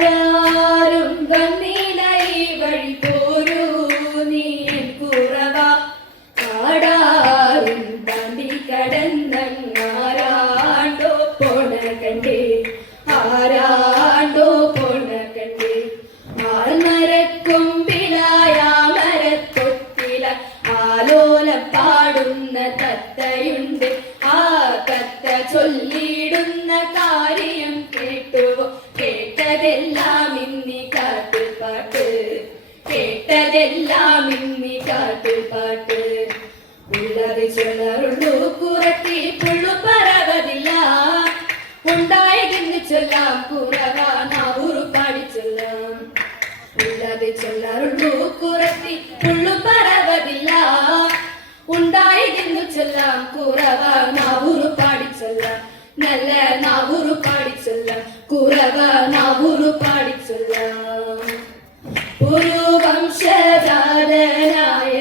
ആരാരും വന്നില്ല ഈ വഴി പോരൂ നീ കുറവ കാടാറും താണ്ടി കടന്നങ്ങാരാണ്ടോ പോണ കണ്ടേ ആരാണ്ടോ പോണ കണ്ടേ ആൾമരക്കൊമ്പിലായ മരത്തൊട്ടില ആലോല പാടുന്ന തത്തയുണ്ട് ആ തത്ത ചൊല്ലിടുന്ന കാര്യം കേട്ടുവോ കേട്ടതെല്ലാം ഇന്നി കാട്ടുപാട്ട് കേട്ടതെല്ലാം ഇന്നി കാട്ടുപാട്ട് ഉള്ളത് ചൊല്ലറുള്ളൂ കുറത്തി പുള്ളു പറവതില്ല ഉണ്ടായതെന്ന് ചൊല്ലാം കുറവാനാവൂറു പാടി ചൊല്ലാം ഉള്ളത് ചൊല്ലറുള്ളൂ കുറത്തി പുള്ളു പറവതില്ല ഉണ്ടായതെന്നു ചൊല്ലാം കുറവാനാവൂറു പാടി ചൊല്ലാം നല്ല നാവൂറു പാടി ചൊല്ലാം കുറവാനാവൂറു പാടി ചൊല്ലാം ഒരു വംശജാതനായ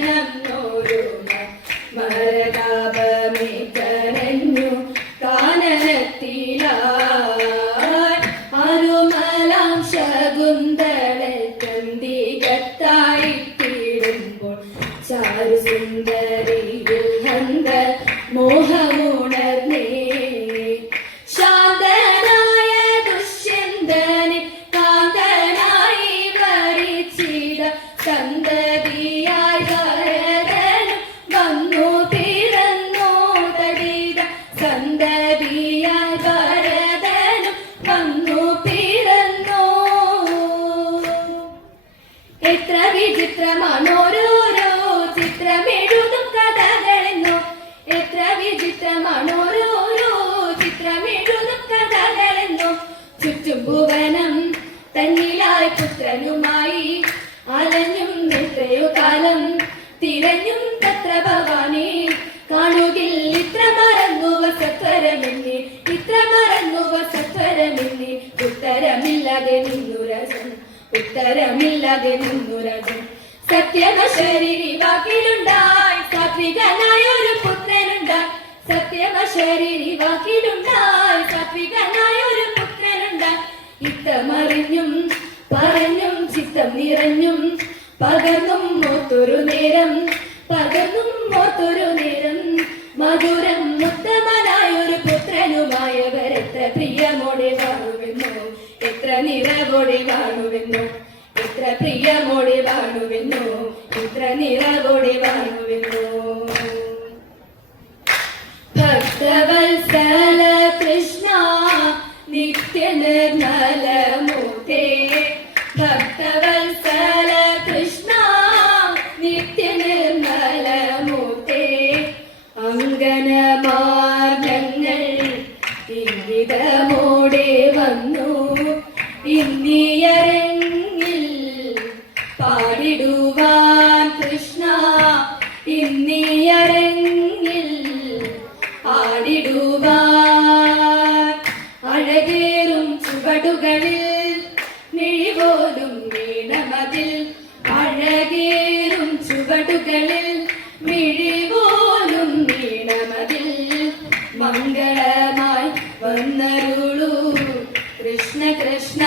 രാജരാജനോരുമ മരതാപമേ കരഞ്ഞു കാനനത്തില അരുമലാം ശകുന്തളെ കന്തികത്തായിട്ടിടുമ്പോൾ ചാരുസുന്ദരിയിൽ ഹന്ത മോഹമുണർന്നേ ശാന്തനായ ദുഷ്യന്തനെ കാന്തനായി വരിച്ചിട സന്തതിയായി ഭരതനും വന്നു പിറന്നോ തടിത സന്തതിയായി ഭരതനും വന്നു പിറന്നോ എത്ര വിചിത്രമാണോരോരോ ചിത്രമെഴുതും കഥകളെന്നോ എത്ര വിചിത്രമാണോരോരോ ചിത്രമെഴുതും കഥകളെന്നോ ചുറ്റും ഭുവനം തന്നിലായി പുത്രനുമായി അലഞ്ഞും എത്രയോ കാലം തിരഞ്ഞും തത്ര ഭവാനെ കാണുകിൽ ഇത്ര മറന്നുവ സത്വരമെന്നെ ഇത്ര മറന്നുവ സത്വരമെന്നെ ഉത്തരമില്ലാതെ നിന്നുരജൻ ഉത്തരമില്ലാതെ നിന്നുരജൻ സത്യമശരീരി വാക്കിലുണ്ടായി സാത്വികനായ ഒരു പുത്രനുണ്ടായി സത്യമശരീരി വാക്കിലുണ്ടായി സാത്വികനായ ഒരു പുത്രനുണ്ടായി ഇത്തമറിഞ്ഞും പറഞ്ഞും ചിത്തം നിറഞ്ഞും പകർന്നും ഓർത്തൊരു നേരം പകർന്നും ഓർത്തൊരു നേരം മധുരം ഉത്തമനായ ഒരു പുത്രനുമായവർ എത്ര പ്രിയമോടെ കാണുമെന്നോ എത്ര നിറവോടെ കാണുമെന്നോ എത്ര പ്രിയമോടെ വാണുവെന്നോ എത്ര നിറവോടെ വാണുവെന്നോ ഭക്തവത്സല കൃഷ്ണ നിത്യനിർമ്മലമൂർത്തേ ഭക്തവത്സല കൃഷ്ണ നിത്യനിർമ്മലമൂർത്തേ അങ്കനമാർഗങ്ങൾ ഇംഗിതമോടെ വന്നു ഇന്ദിയരങ്ങിൽ പാടിടുവാൻ കൃഷ്ണ ഇന്ദിയരങ്ങിൽ ആടിടുവാൻ അഴകേറും ചുവടുകളിൽ മിഴിപോലും വീണമതിൽ അഴകേറും ചുവടുകളിൽ മിഴിപോലും വീണമതിൽ മംഗളമായി വന്നരുളൂ കൃഷ്ണ കൃഷ്ണ